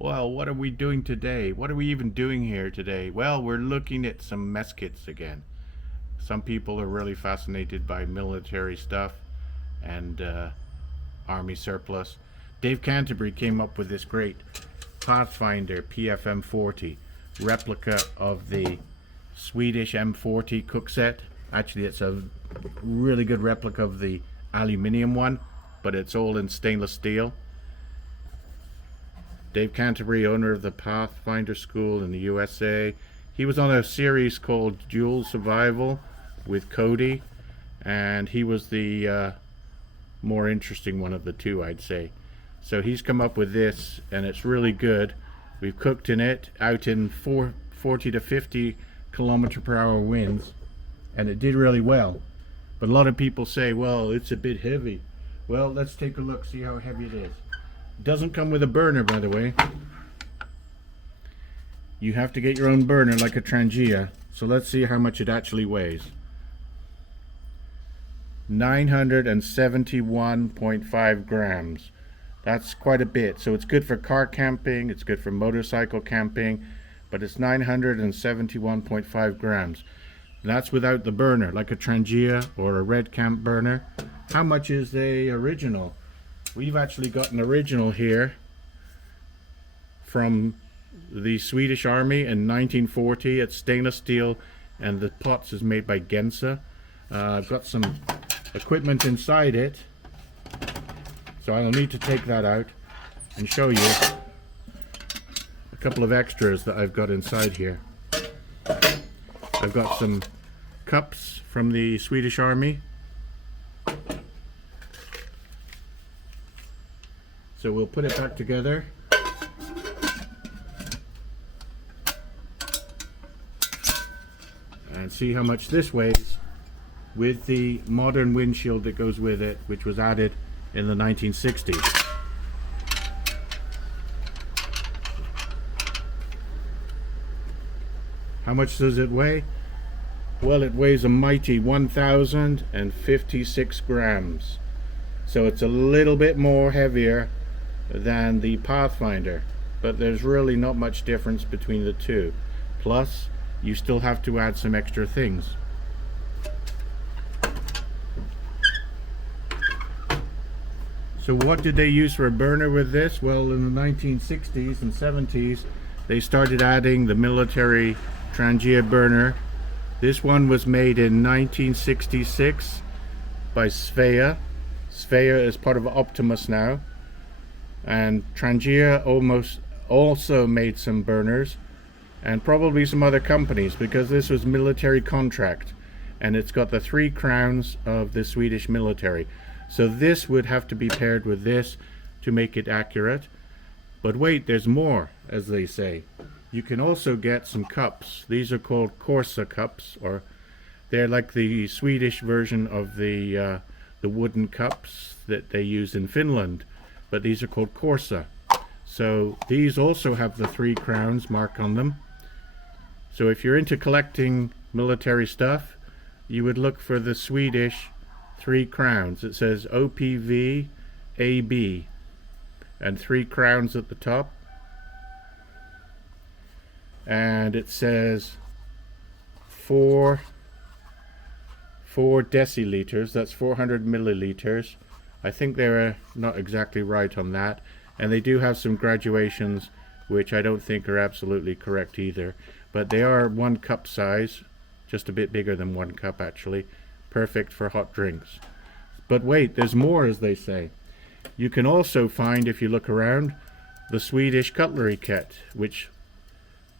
Well, what are we doing today? What are we even doing here today? Well, we're looking at some mess kits again. Some people are really fascinated by military stuff and army surplus. Dave Canterbury came up with this great Pathfinder PFM40 replica of the Swedish M40 cook set. Actually, it's a really good replica of the aluminium one, but it's all in stainless steel. Dave Canterbury, owner of the Pathfinder School in the USA. He was on a series called Dual Survival with Cody, and he was the more interesting one of the two, I'd say. So he's come up with this, and it's really good. We've cooked in it out in 40 to 50 kilometer per hour winds, and it did really well. But a lot of people say, well, it's a bit heavy. Well, let's take a look, see how heavy it is. It doesn't come with a burner, by the way. You have to get your own burner like a Trangia. So let's see how much it actually weighs. 971.5 grams. That's quite a bit. So it's good for car camping, it's good for motorcycle camping, but it's 971.5 grams. That's without the burner, like a Trangia or a Red Camp burner. How much is the original? We've actually got an original here from the Swedish Army in 1940. It's stainless steel, and the pots is made by Gensa. I've got some equipment inside it, so I'll need to take that out and show you a couple of extras that I've got inside here. I've got some cups from the Swedish Army. So we'll put it back together. And see how much this weighs with the modern windshield that goes with it, which was added in the 1960s. How much does it weigh? Well, it weighs a mighty 1,056 grams. So it's a little bit more heavier than the Pathfinder, but there's really not much difference between the two. Plus, you still have to add some extra things. So what did they use for a burner with this? Well, in the 1960s and 70s, they started adding the military Trangia burner. This one was made in 1966 by Svea. Svea is part of Optimus now. And Trangia also made some burners, and probably some other companies, because this was military contract, and it's got the 3 crowns of the Swedish military. So this would have to be paired with this to make it accurate. But wait, there's more, as they say. You can also get some cups. These are called Corsa cups, or they're like the Swedish version of the wooden cups that they use in Finland, but these are called Corsa. So these also have the 3 crowns mark on them. So if you're into collecting military stuff, you would look for the Swedish 3 crowns. It says OPV AB and 3 crowns at the top, and it says 4 deciliters. That's 400 milliliters. I think they're not exactly right on that, and they do have some graduations which I don't think are absolutely correct either, but they are 1 cup size, just a bit bigger than 1 cup actually, perfect for hot drinks. But wait, there's more, as they say. You can also find, if you look around, the Swedish cutlery kit, which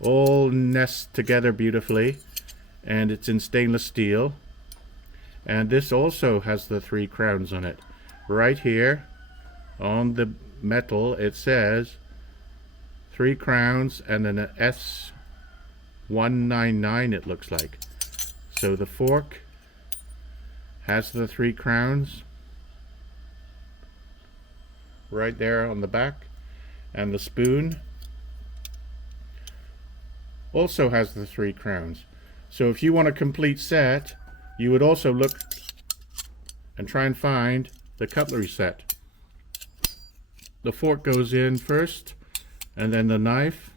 all nests together beautifully, and it's in stainless steel, and this also has the 3 crowns on it. Right here on the metal it says 3 crowns and then an S199, it looks like. So the fork has the 3 crowns right there on the back, and the spoon also has the 3 crowns. So if you want a complete set, you would also look and try and find the cutlery set. The fork goes in first, And then the knife.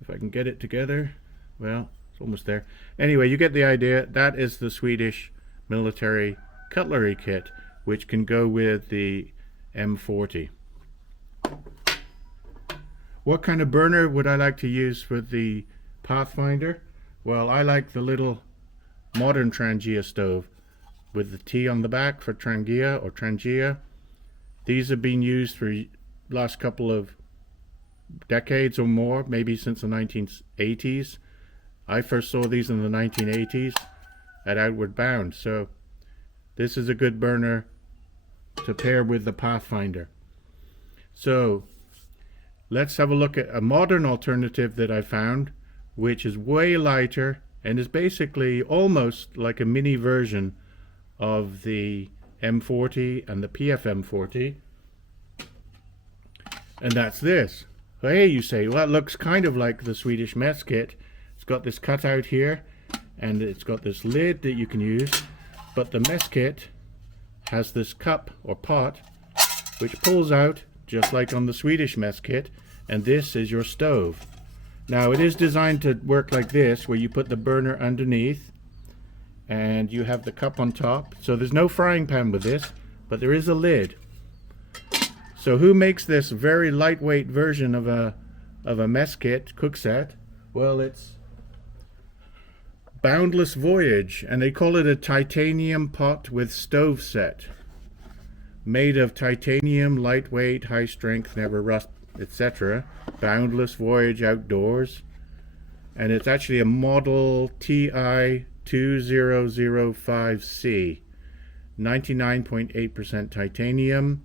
If I can get it together. Well, it's almost there. Anyway, you get the idea. That is the Swedish military cutlery kit, which can go with the M40. What kind of burner would I like to use for the Pathfinder? Well, I like the little modern Trangia stove with the T on the back for Trangia or Trangia. These have been used for the last couple of decades or more, maybe since the 1980s. I first saw these in the 1980s at Outward Bound, so this is a good burner to pair with the Pathfinder. So let's have a look at a modern alternative that I found, which is way lighter and is basically almost like a mini version of the M40 and the PFM40, and that's this. Hey, you say, well, that looks kind of like the Swedish mess kit. It's got this cutout here, and it's got this lid that you can use, but the mess kit has this cup or pot, which pulls out just like on the Swedish mess kit, and this is your stove. Now, it is designed to work like this, where you put the burner underneath, and you have the cup on top. So there's no frying pan with this, but there is a lid. So who makes this very lightweight version of a mess kit cook set? Well, it's Boundless Voyage, and they call it a titanium pot with stove set, made of titanium, lightweight, high strength, never rust, etc. Boundless Voyage Outdoors, and it's actually a model TI 2005C, 99.8% titanium.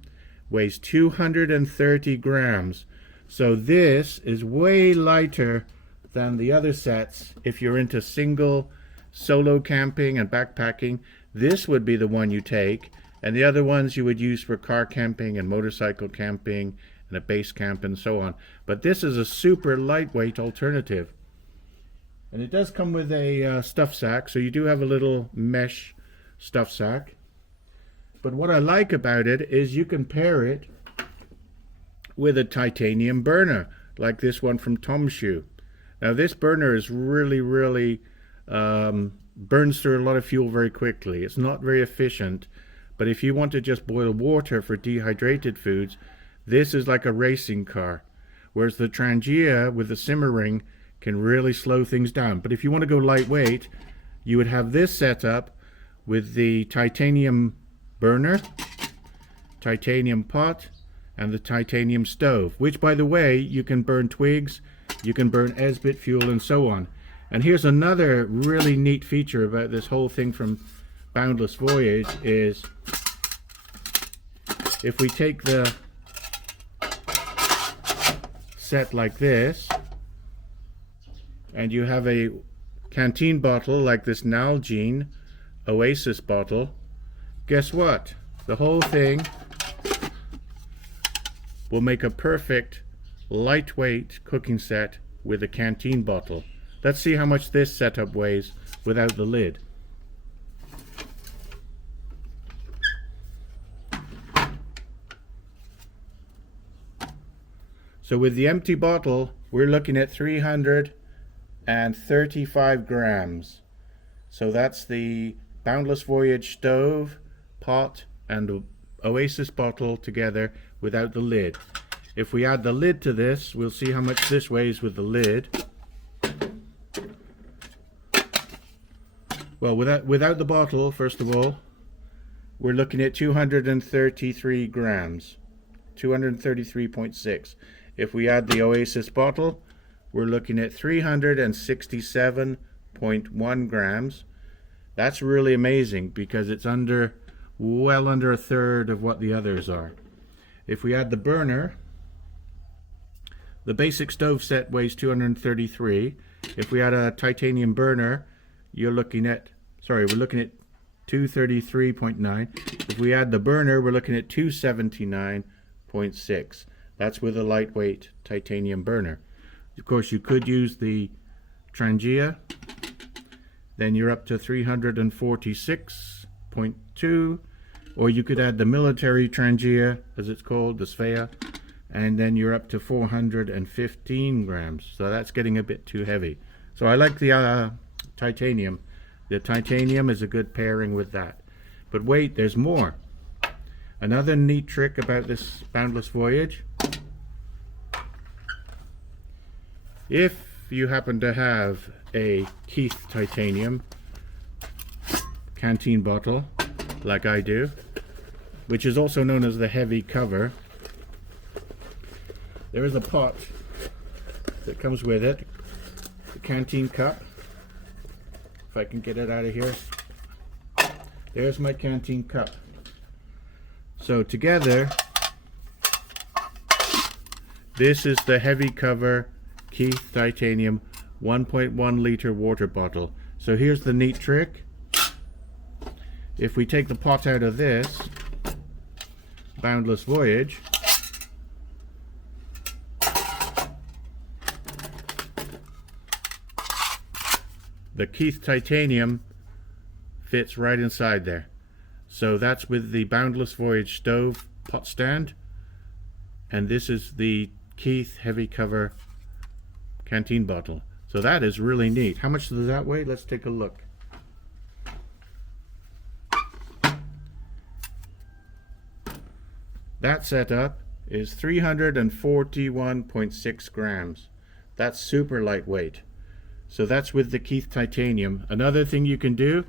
Weighs 230 grams. So this is way lighter than the other sets. If you're into single solo camping and backpacking, this would be the one you take, and the other ones you would use for car camping and motorcycle camping and a base camp and so on. But this is a super lightweight alternative, and it does come with a stuff sack, so you do have a little mesh stuff sack. But what I like about it is you can pair it with a titanium burner, like this one from Tom's Shoe. Now this burner is really burns through a lot of fuel very quickly. It's not very efficient, but if you want to just boil water for dehydrated foods, this is like a racing car. Whereas the Trangia with the simmer ring can really slow things down. But if you want to go lightweight, you would have this setup with the titanium burner, titanium pot, and the titanium stove, which, by the way, you can burn twigs, you can burn Esbit fuel, and so on. And here's another really neat feature about this whole thing from Boundless Voyage is if we take the set like this, and you have a canteen bottle like this Nalgene Oasis bottle, guess what? The whole thing will make a perfect lightweight cooking set with a canteen bottle. Let's see how much this setup weighs without the lid. So with the empty bottle, we're looking at 335 grams. So that's the Boundless Voyage stove, pot, and the Oasis bottle together without the lid. If we add the lid to this, we'll see how much this weighs with the lid. Well, without the bottle, first of all, we're looking at 233 grams, 233.6. If we add the Oasis bottle, we're looking at 367.1 grams. That's really amazing because it's well under a third of what the others are. If we add the burner, the basic stove set weighs 233. If we add a titanium burner, we're looking at 233.9. If we add the burner, we're looking at 279.6. That's with a lightweight titanium burner. Of course, you could use the Trangia. Then you're up to 346.2. or you could add the military Trangia, as it's called, the Svea, and then you're up to 415 grams. So that's getting a bit too heavy. So I like the titanium. The titanium is a good pairing with that. But wait, there's more. Another neat trick about this Boundless Voyage. If you happen to have a Keith titanium canteen bottle, like I do, which is also known as the heavy cover, there is a pot that comes with it, the canteen cup. If I can get it out of here. There's my canteen cup. So together, this is the heavy cover Keith titanium 1.1 liter water bottle. So here's the neat trick. If we take the pot out of this Boundless Voyage, the Keith titanium fits right inside there. So that's with the Boundless Voyage stove pot stand, and this is the Keith heavy cover canteen bottle. So that is really neat. How much does that weigh? Let's take a look. That setup is 341.6 grams. That's super lightweight. So that's with the Keith titanium. Another thing you can do,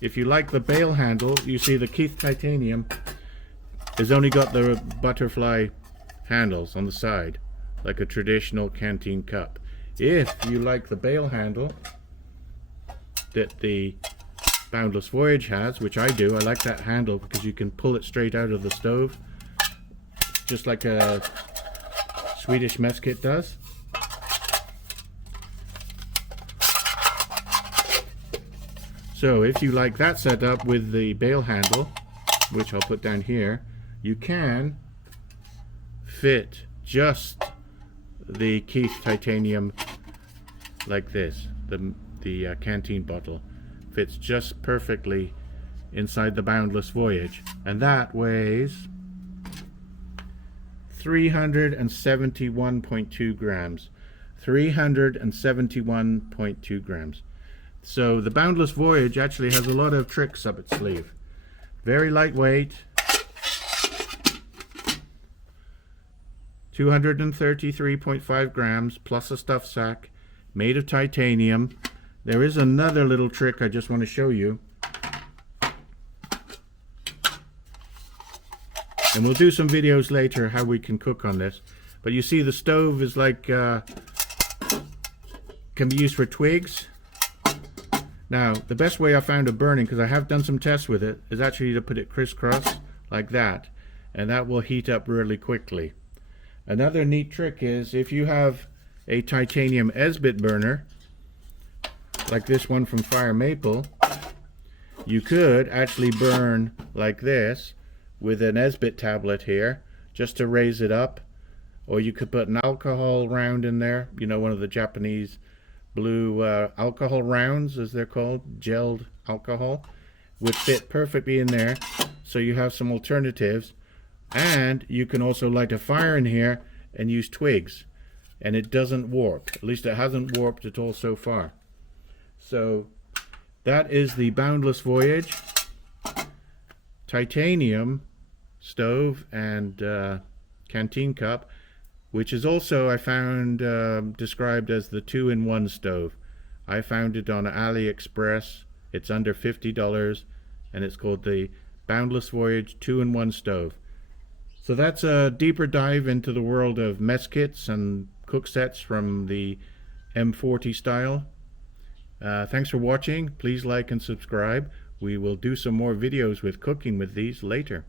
if you like the bail handle, you see the Keith titanium has only got the butterfly handles on the side, like a traditional canteen cup. If you like the bail handle that the Boundless Voyage has, which I do, I like that handle because you can pull it straight out of the stove, just like a Swedish mess kit does. So if you like that setup with the bail handle, which I'll put down here, you can fit just the Keith titanium like this. The canteen bottle fits just perfectly inside the Boundless Voyage, and that weighs 371.2 grams. 371.2 grams. So the Boundless Voyage actually has a lot of tricks up its sleeve. Very lightweight, 233.5 grams plus a stuff sack, made of titanium. There is another little trick I just want to show you. And we'll do some videos later how we can cook on this. But you see the stove is like, can be used for twigs. Now, the best way I found of burning, because I have done some tests with it, is actually to put it crisscross like that. And that will heat up really quickly. Another neat trick is if you have a titanium Esbit burner, like this one from Fire Maple, you could actually burn like this with an Esbit tablet here, just to raise it up. Or you could put an alcohol round in there, you know, one of the Japanese blue alcohol rounds, as they're called, gelled alcohol, would fit perfectly in there. So you have some alternatives, and you can also light a fire in here and use twigs, and it doesn't warp. At least it hasn't warped at all so far. So that is the Boundless Voyage titanium stove and canteen cup, which is also, I found, described as the 2-in-1 stove. I found it on AliExpress. It's under $50, and it's called the Boundless Voyage 2-in-1 stove. So that's a deeper dive into the world of mess kits and cook sets from the M40 style. Thanks for watching. Please like and subscribe. We will do some more videos with cooking with these later.